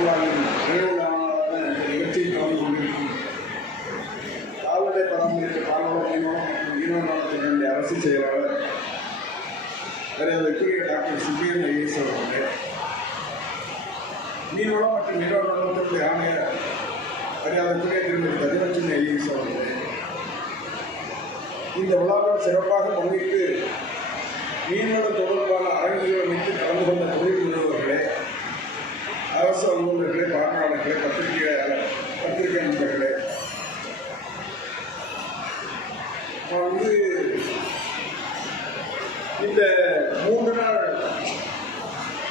திருவிழாவின் நிறைவு கொண்டிருக்கும். கால்நடை பராமரிப்பு பால்வள மீனவம் அரசு செயலாளர் மரியாதைக்குரிய டாக்டர் சுப்பியன் ஐஎஸ் அவர்களே. மீன்வளம் மற்றும் மீனவ நலத்துறை ஆணையர் மரியாதைக்குரிய திருமதி கதிரட்சணி ஐஎஸ் அவர்களே. இந்த விழாவில் சிறப்பாக பங்கேற்று மீன்வள தொடர்பான அரங்குகள் அமைத்து கலந்து கொண்ட தொழில் நிறுவனர்களே அரசு அலுவலர்களே பார்வையாளர்களே பத்திரிகையாளர் பத்திரிகை நண்பர்களே. நான் வந்து இந்த மூன்று நாள்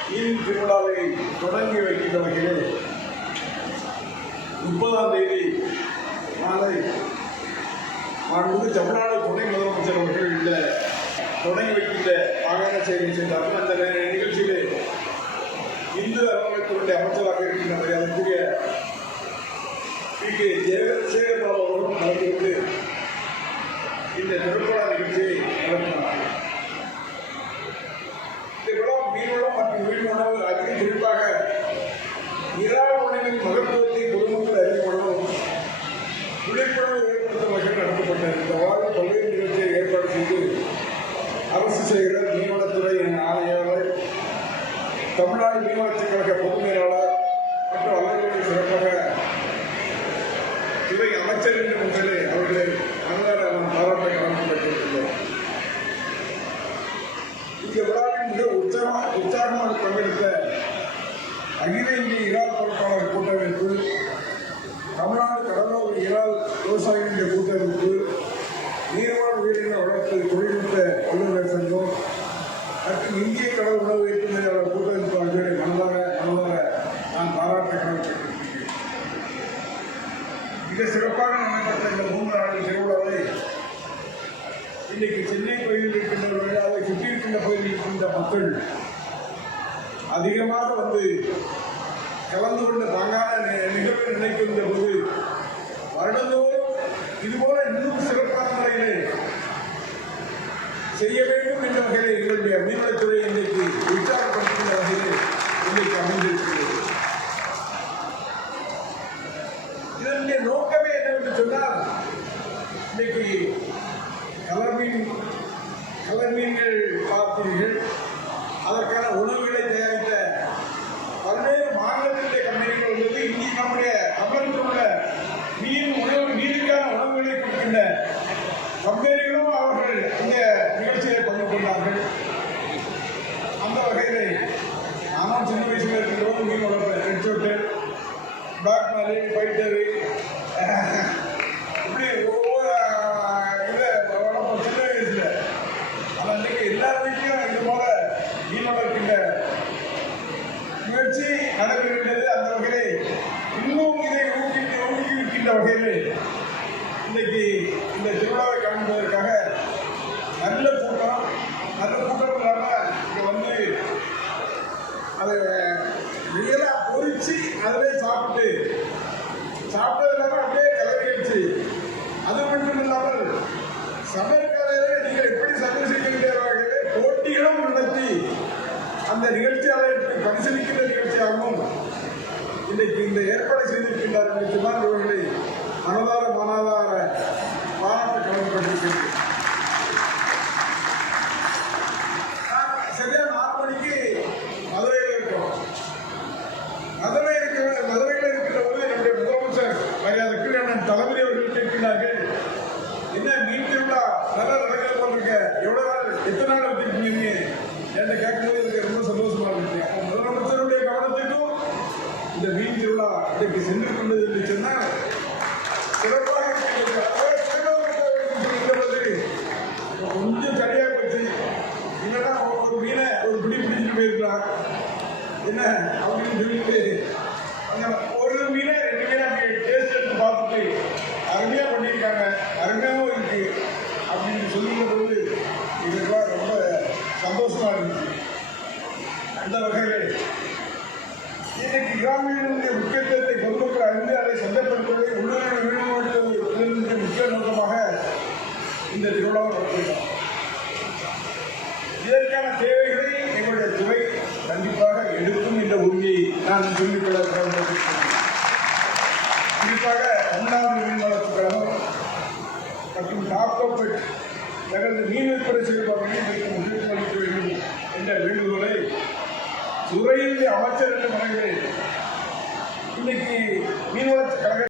மீன் திருவிழாவை தொடங்கி வைக்கின்ற வகையில் முப்பதாம் தேதி மாலை மாண்புமிகு தமிழ்நாடு துணை முதலமைச்சர் அவர்கள் இந்த தொடங்கி வைக்கின்ற மாகாண செயலை செய்தார்கள் அந்த நிகழ்ச்சியிலே இந்து அறநிலையத்துறை அமைச்சராக இருக்கின்ற மரியாதைக்குரிய பி. கே. சேகர்பாபு அவர்களும் கலந்து கொண்டு இந்த திருவிழா நிகழ்ச்சியை நடத்தினார் இந்த விழா மீன்வளம் மற்றும் மீன்வளம் அதிக குறிப்பாக இறால் உணவின் மகத்துவத்தை பொதுமக்கள் அறியப்படவும் விழிப்புணர்வு ஏற்படுத்தும் வகையில் நடத்தப்பட்ட இந்த வாரம் பல்வேறு நிகழ்ச்சியை ஏற்பாடு செய்து அரசு செய்கிற மீன்வளத்துறை ஆணையாளர் தமிழ்நாடு மீன்வளத்துக் கழக பொது மேலாளர் மற்றும் அவர்களுடைய சிறப்பாக துறை அமைச்சர் என்று முறையில் அவர்களை அன்றாட நாம் பாராட்ட கடமைப்பட்டிருக்கிறோம் இந்த விழாவில் மிக உற்சாக உற்சாகமாக பங்கெடுத்த அகில இந்திய இறால் பொறுப்பாளர் கூட்டமைப்பு தமிழ்நாடு கடலோர இறால் விவசாயிகளுடைய கூட்டமைப்பு நீர்வாழ் உயிரின வளர்ப்பு தொழில்நுட்ப வல்லுநர் சங்கம் மற்றும் இந்திய கடல் உணவு மிக சிறப்பாக நடைபெற்ற இந்த மூன்று நாள் திருவிழாவை இன்னைக்கு சென்னை கோயிலில் இருக்கின்றவர்கள் அதை சுற்றி இருக்கின்ற பகுதியில் இருக்கின்ற மக்கள் அதிகமாக வந்து கலந்து கொண்ட தாங்கான நிகழ்வு நினைக்கின்ற போது வருடந்தோறும் இதுபோல இன்னும் சிறப்பான முறையிலே செய்ய வேண்டும் என்ற வகையில் எங்களுடைய மீன்வளத்துறை இன்றைக்கு உற்சாகப்படுத்துகின்ற வகையில் இன்றைக்கு அமைந்திருக்கிறது இதனுடைய நோக்கமே என்னவென்று சொன்னால் இன்னைக்கு கலர் மீன் கலர் மீன்கள் பார்த்தீர்கள் அதற்கான உணவுகளை தயாரித்த பல்வேறு மாநிலத்தினுடைய கம்பெனிகள் உள்ளது. இங்கே நம்முடைய தமிழகத்தில் உள்ள மீன் உணவு மீனுக்கான உணவுகளை கொடுக்கின்ற கம்பெனி வகையில் இன்னைக்கு இந்த திருவிழாவை காண்பதற்காக நல்ல கூட்டம் நல்ல கூட்டம் இல்லாமல் இங்கே வந்து அதை ரியலாக பொறிச்சு அதிலே சாப்பிட்டு சாப்பிட்டது இல்லாமல் அப்படியே கலக்கிடுச்சு அது மட்டும் இல்லாமல் சமையற்காலையிலே நீங்கள் எப்படி சமையல் செய்கின்ற போட்டிகளும் நடத்தி அந்த நிகழ்ச்சியாளருக்கு பரிசீலிக்கின்ற நிகழ்ச்சியாகவும் இன்றைக்கு இந்த ஏற்பாடு செய்திருக்கின்றார் என்று சொன்னால் இவர்களை மனதார மனதார பாராட்ட கடமைப்பட்டிருக்கிறது நான் சரியா நாலு மணிக்கு மதுரையில் இருக்கோம் மதுரை இருக்கிற மதுரையில் இருக்கிற போது என்னுடைய முதலமைச்சர் மரியாதைக்குரிய அண்ணன் தளபதி அவர்கள் கேட்கிறார்கள் என்ன மீன் திருவிழா நல்லா நடக்கிறது போல இருக்க எவ்வளவு நாள் எத்தனை நாள் வச்சிருக்கீங்க என்று கேட்கும்போது எனக்கு ரொம்ப சந்தோஷமா இருந்துச்சு அப்போ முதலமைச்சருடைய கவனத்திற்கும் இந்த மீன் திருவிழா சென்று கொண்டது என்று சொன்னால் சிறப்பாக கொஞ்சம் சரியாக போச்சு. இல்லைன்னா ஒரு மீனை ஒரு பிடி பிடிச்சிட்டு போயிருக்கலாம். என்ன? அப்படின்னு சொல்லிட்டு ஒரு மீனை ரெண்டு மீனை டேஸ்ட் எடுத்து பார்த்துட்டு அருமையா பண்ணியிருக்காங்க. அருமையாகவும் இருக்கு. அப்படின்னு சொல்லுகிற போது இதுக்கெல்லாம் ரொம்ப சந்தோஷமா இருந்துச்சு. அந்த வகையில் இன்னைக்கு கிராமீணனுடைய முக்கியத்துவத்தை பொதுமக்கள் அறிந்து அதை சந்தைப்படுத்துவதை உள்ளூரில் ஈடுபடுத்துவது முக்கிய நோக்கமாக இந்த திருவிழாவை நடத்துகிறோம் இதற்கான தேவைகளை எங்களுடைய துறை கண்டிப்பாக எடுக்கும் என்ற உறுதியை நான் சொல்லிக் சொல்லிக்கொள்ள கடமைப்பட்டிருக்கிறேன். குறிப்பாக தமிழ்நாடு மீன்வளர்ச்சி கழகம் மற்றும் காப்போப்பட் தகவல் மீன் விற்பனை செய்பவர்கள் இதற்கு முக்கியத்துவம் அளிக்க வேண்டும் என்ற வேண்டுகோளை துறையிலே அமைச்சர் என்று முறையில் இன்னைக்கு மீன்வளர்ச்சி கழக